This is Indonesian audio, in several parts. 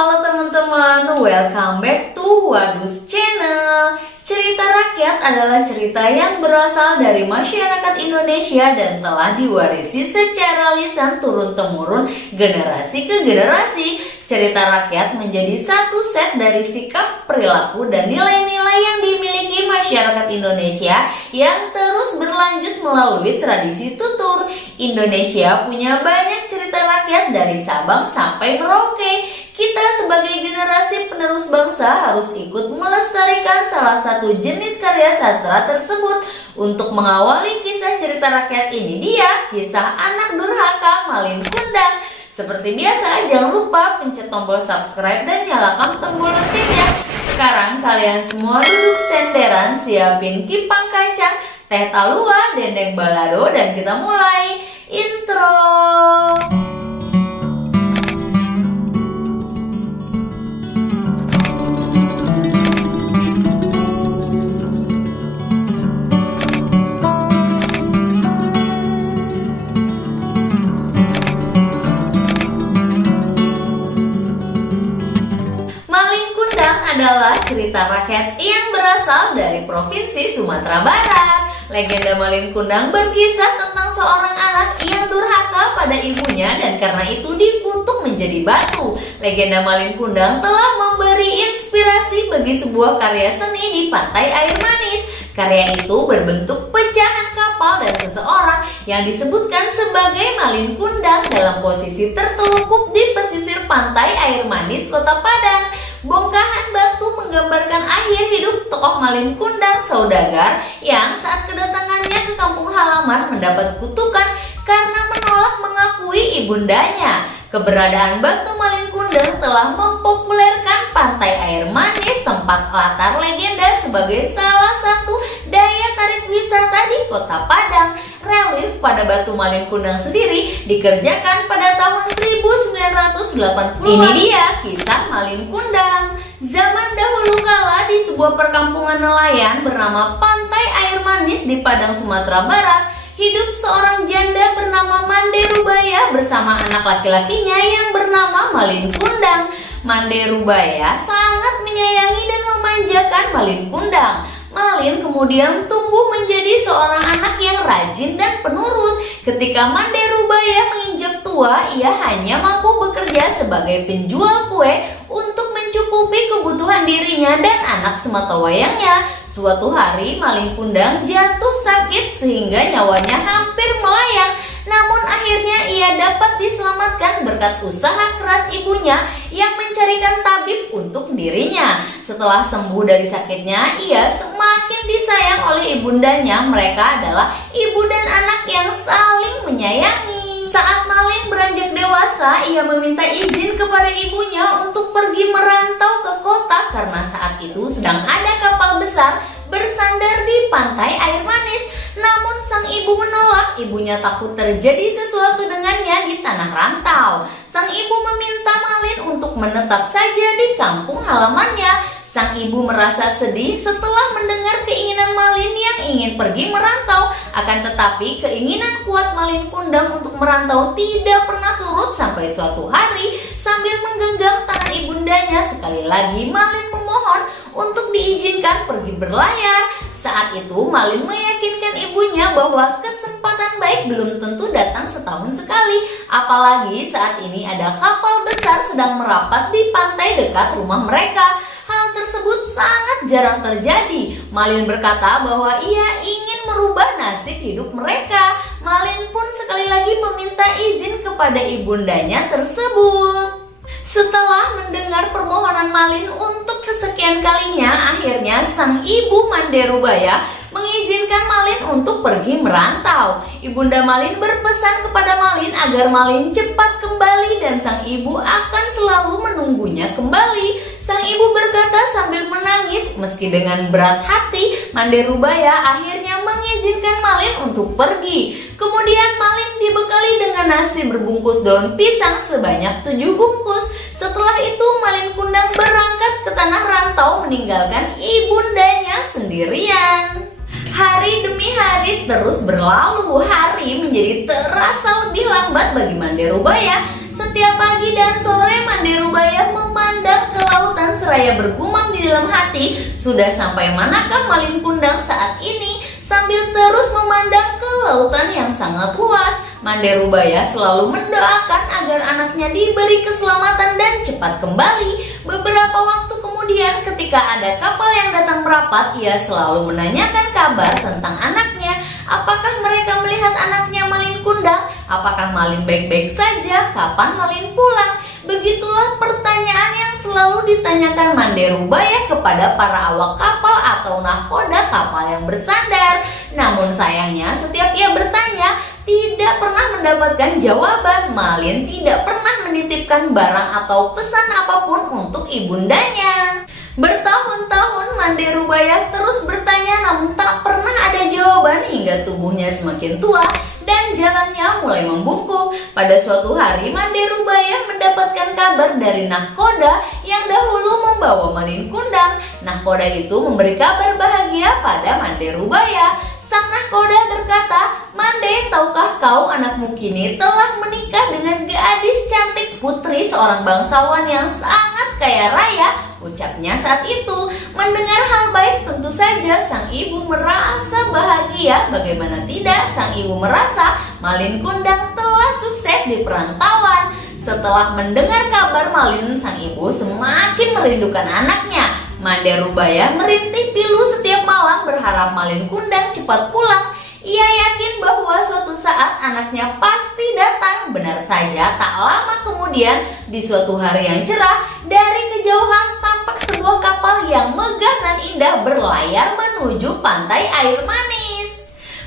Halo teman-teman, welcome back to Wadus Channel. Cerita rakyat adalah cerita yang berasal dari masyarakat Indonesia dan telah diwarisi secara lisan turun-temurun generasi ke generasi. Cerita rakyat menjadi satu set dari sikap, perilaku, dan nilai-nilai yang dimiliki masyarakat Indonesia yang terus berlanjut melalui tradisi tutur. Indonesia punya banyak cerita rakyat dari Sabang sampai Merauke. Kita sebagai generasi penerus bangsa harus ikut melestarikan salah satu jenis karya sastra tersebut. Untuk mengawali kisah cerita rakyat ini dia kisah anak durhaka Malin Kundang. Seperti biasa, jangan lupa pencet tombol subscribe dan nyalakan tombol loncengnya. Sekarang kalian semua duduk senderan, siapin kipang kacang, teh talua, dendeng balado, dan kita mulai intro. Adalah cerita rakyat yang berasal dari Provinsi Sumatera Barat. Legenda Malin Kundang berkisah tentang seorang anak yang durhaka pada ibunya dan karena itu dikutuk menjadi batu. Legenda Malin Kundang telah memberi inspirasi bagi sebuah karya seni di pantai air manis. Karya itu berbentuk pecahan kapal dan seseorang yang disebutkan sebagai Malin Kundang dalam posisi tertelungkup di pesisir pantai air manis Kota Padang. Bongkahan batu menggambarkan akhir hidup tokoh Malin Kundang, saudagar yang saat kedatangannya ke kampung halaman mendapat kutukan karena menolak mengakui ibundanya. Keberadaan batu Malin Kundang telah mempopulerkan pantai air manis, tempat latar legenda sebagai salah satu daya tarik wisata di Kota Padang. Relief pada batu Malin Kundang sendiri dikerjakan pada tahun 1980. Ini dia kisah Malin Kundang. Zaman dahulu kala di sebuah perkampungan nelayan bernama Pantai Air Manis di Padang, Sumatera Barat, hidup seorang janda bernama Mande Rubaya bersama anak laki-lakinya yang bernama Malin Kundang. Mande Rubaya sangat menyayangi dan memanjakan Malin Kundang. Malin kemudian tumbuh menjadi seorang anak yang rajin dan penurut. Ketika Mande Rubaya menginjak tua, ia hanya mampu bekerja sebagai penjual kue untuk mencukupi kebutuhan dirinya dan anak sematawayangnya. Suatu hari Malin Kundang jatuh sakit sehingga nyawanya hampir melayang. Namun akhirnya ia dapat diselamatkan berkat usaha keras ibunya yang mencarikan tabib untuk dirinya. Setelah sembuh dari sakitnya, ia semakin disayang oleh ibundanya. Mereka adalah ibu dan anak yang saling menyayangi. Saat Malin beranjak dewasa, ia meminta izin kepada ibunya untuk pergi merantau ke kota karena saat itu sedang ada kapal besar bersandar di pantai air manis. Namun sang ibu menolak. Ibunya takut terjadi sesuatu dengannya di tanah rantau. Sang ibu meminta Malin untuk menetap saja di kampung halamannya. Sang ibu merasa sedih setelah mendengar keinginan Malin yang ingin pergi merantau. Akan tetapi keinginan kuat Malin Kundang untuk merantau tidak pernah surut sampai suatu hari sambil menggenggam tangan ibundanya sekali lagi Malin memohon untuk diizinkan pergi berlayar. Saat itu Malin meyakinkan ibunya bahwa kesempatan baik belum tentu datang setahun sekali. Apalagi saat ini ada kapal besar sedang merapat di pantai dekat rumah mereka. Hal tersebut sangat jarang terjadi. Malin berkata bahwa ia ingin merubah nasib hidup mereka. Malin pun sekali lagi meminta izin kepada ibundanya tersebut. Setelah mendengar permohonan Malin untuk kesekian kalinya, akhirnya sang ibu Mande Rubaya mengizinkan Malin untuk pergi merantau. Ibunda Malin berpesan kepada Malin agar Malin cepat kembali dan sang ibu akan selalu menunggunya kembali. Sang ibu berkata sambil menangis. Meski dengan berat hati, Mande Rubaya akhirnya mengizinkan Malin untuk pergi. Kemudian Malin dibekali dengan nasi berbungkus daun pisang sebanyak 7 bungkus. Setelah itu Malin Kundang berangkat ke tanah rantau meninggalkan ibundanya sendirian. Hari demi hari terus berlalu. Hari menjadi terasa lebih lambat bagi Mande Rubaya. Setiap pagi dan sore Mande Rubaya memandu Rubaya bergumam di dalam hati, sudah sampai manakah Malin Kundang saat ini? Sambil terus memandang ke lautan yang sangat luas, Mande Rubaya selalu mendoakan agar anaknya diberi keselamatan dan cepat kembali. Beberapa waktu kemudian ketika ada kapal yang datang merapat, ia selalu menanyakan kabar tentang anaknya. Apakah mereka melihat anaknya Malin Kundang? Apakah Malin baik-baik saja? Kapan Malin pulang? Begitulah pertanyaan yang selalu ditanyakan Mande Rubaya kepada para awak kapal atau nahkoda kapal yang bersandar. Namun sayangnya setiap ia bertanya, tidak pernah mendapatkan jawaban. Malin tidak pernah menitipkan barang atau pesan apapun untuk ibundanya. Bertahun-tahun Mande Rubaya terus bertanya, namun tak pernah ada jawaban hingga tubuhnya semakin tua dan jalannya mulai membungkuk. Pada suatu hari Mande Rubaya mendapatkan kabar dari nahkoda yang dahulu membawa Malin Kundang. Nahkoda itu memberi kabar bahagia pada Mande Rubaya. Sang nahkoda berkata, "Mande, tahukah kau anakmu kini telah menikah dengan gadis cantik putri seorang bangsawan yang sangat kaya raya?" Ucapnya saat itu. Mendengar hal baik tentu saja sang ibu merasa bahagia. Bagaimana tidak, sang ibu merasa Malin Kundang telah sukses di perantauan. Setelah mendengar kabar Malin, sang ibu semakin merindukan anaknya. Mande Rubaya merintih pilu setiap malam berharap Malin Kundang cepat pulang. Ia yakin bahwa suatu saat anaknya pasti datang. Benar saja, tak lama kemudian di suatu hari yang cerah, dari kejauhan tampak sebuah kapal yang megah dan indah berlayar menuju pantai air manis.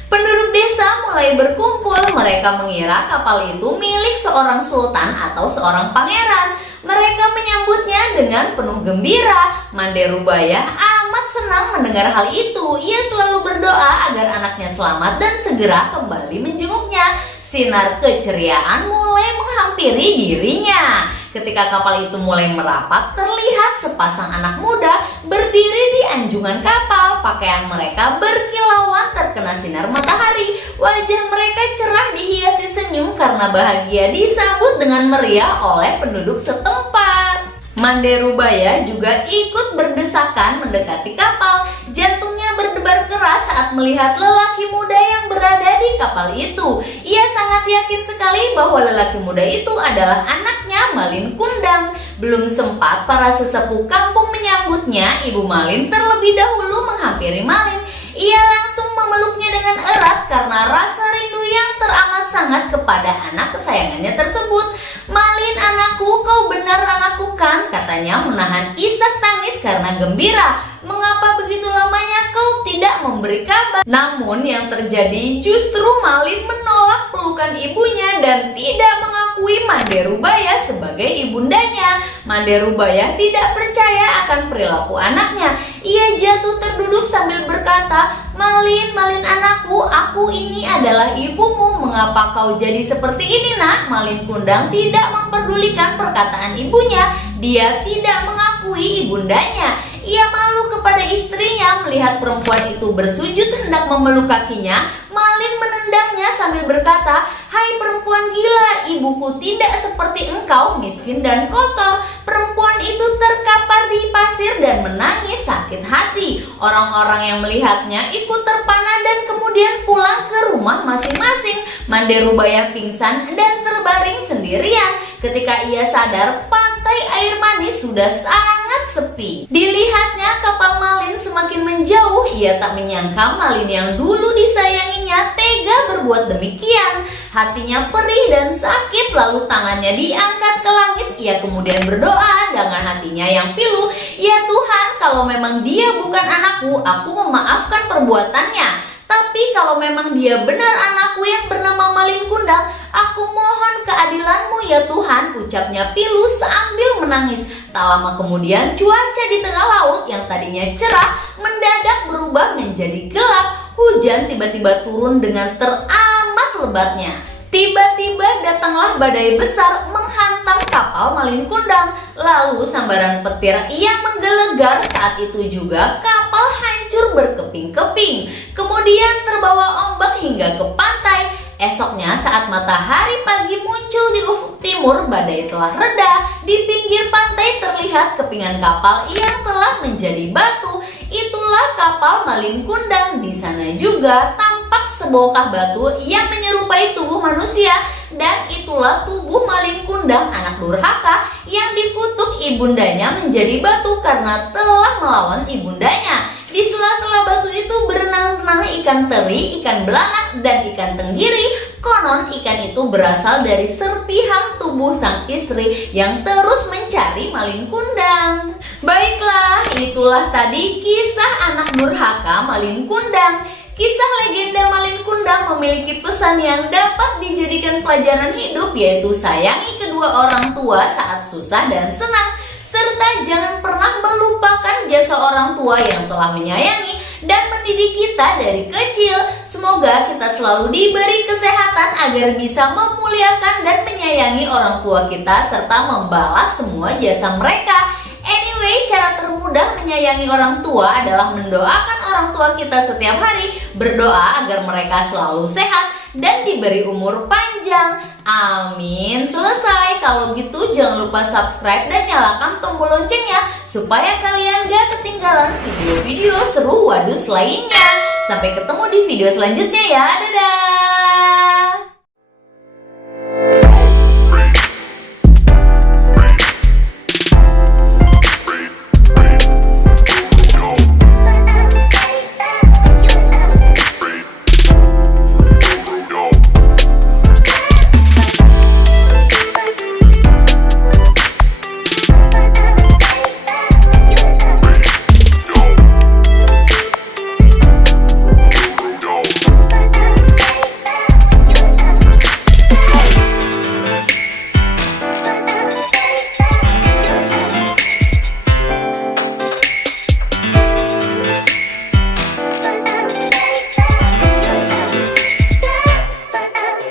Penduduk desa mulai berkumpul. Mereka mengira kapal itu milik seorang sultan atau seorang pangeran. Mereka menyambutnya dengan penuh gembira. Mande Rubaya amat senang mendengar hal itu. Ia selalu berdoa agar anaknya selamat dan segera kembali menjenguknya. Sinar keceriaan mulai menghampiri dirinya. Ketika kapal itu mulai merapat, terlihat sepasang anak muda berdiri di anjungan kapal. Pakaian mereka berkilauan terkena sinar matahari. Wajah mereka cerah dihiasi senyum karena bahagia disambut dengan meriah oleh penduduk setempat. Mande Rubaya juga ikut berdesakan mendekati kapal. Jantungnya berdebar keras saat melihat lelaki muda yang berada di kapal itu. Ia sangat yakin sekali bahwa lelaki muda itu adalah anaknya Malin Kundang. Belum sempat para sesepuh kampung menyambutnya, ibu Malin terlebih dahulu menghampiri Malin. Ia langsung memeluknya dengan erat karena rasa rindu yang teramat sangat kepada anak kesayangannya tersebut. "Malin anakku, kau benar anakku kan?" katanya menahan isak tangis karena gembira. "Mengapa begitu lamanya kau tidak memberi kabar?" Namun yang terjadi justru Malin menolak pelukan ibunya dan tidak mengakui Mande Rubaya sebagai ibundanya. Mande Rubaya tidak percaya akan perilaku anaknya. Ia jatuh terduduk sambil berkata, "Malin, Malin anakku, aku ini adalah ibumu. Mengapa kau jadi seperti ini, nak?" Malin Kundang tidak memperdulikan perkataan ibunya. Dia tidak mengakui ibundanya. Ia malu kepada istrinya melihat perempuan itu bersujud hendak memeluk kakinya. Malin menendangnya sambil berkata, "Hai perempuan gila, ibuku tidak seperti engkau, miskin dan kotor." Perempuan itu terkapar di pasir dan menangis sakit hati. Orang-orang yang melihatnya ikut terpana dan kemudian pulang ke rumah masing-masing. Mande Rubaya pingsan dan terbaring sendirian. Ketika ia sadar, pantai air manis sudah sangat sepi. Dilihatnya kapal Malin semakin menjauh. Ia tak menyangka Malin yang dulu disayanginya tega berbuat demikian. Hatinya perih dan sakit, lalu tangannya diangkat ke langit. Ia kemudian berdoa dengan hatinya yang pilu, "Ya Tuhan, kalau memang dia bukan anakku, aku memaafkan perbuatannya. Tapi kalau memang dia benar anakku yang bernama Malin Kundang, aku mohon keadilanmu ya Tuhan," ucapnya pilu sambil menangis. Tak lama kemudian cuaca di tengah laut yang tadinya cerah mendadak berubah menjadi gelap. Hujan tiba-tiba turun dengan teramat lebatnya. Tiba-tiba datanglah badai besar menghantam kapal Malin Kundang. Lalu sambaran petir yang menggelegar. Saat itu juga kapal hancur berkeping-keping. Kemudian terbawa ombak hingga ke pantai. Esoknya saat matahari pagi muncul di ufuk timur, badai telah reda. Di pinggir pantai terlihat melihat kepingan kapal yang telah menjadi batu. Itulah kapal Malin Kundang. Di sana juga tampak sebongkah batu yang menyerupai tubuh manusia. Dan itulah tubuh Malin Kundang, anak durhaka yang dikutuk ibundanya menjadi batu karena telah melawan ibundanya. Di sela-sela batu itu berenang-renang ikan teri, ikan belanak, dan ikan tenggiri. Konon ikan itu berasal dari serpihan tubuh sang istri yang terus mencari Malin Kundang. Baiklah, itulah tadi kisah anak durhaka Malin Kundang. Kisah legenda Malin Kundang memiliki pesan yang dapat dijadikan pelajaran hidup, yaitu sayangi kedua orang tua saat susah dan senang, serta jangan pernah melupakan jasa orang tua yang telah menyayangi dan mendidik kita dari kecil. Semoga kita selalu diberi kesehatan agar bisa memuliakan dan menyayangi orang tua kita serta membalas semua jasa mereka. Anyway, cara termudah menyayangi orang tua adalah mendoakan orang tua kita setiap hari, berdoa agar mereka selalu sehat dan diberi umur panjang. Amin. Selesai. Kalau gitu jangan lupa subscribe dan nyalakan tombol loncengnya supaya kalian gak ketinggalan video-video seru wadus lainnya. Sampai ketemu di video selanjutnya ya. Dadah.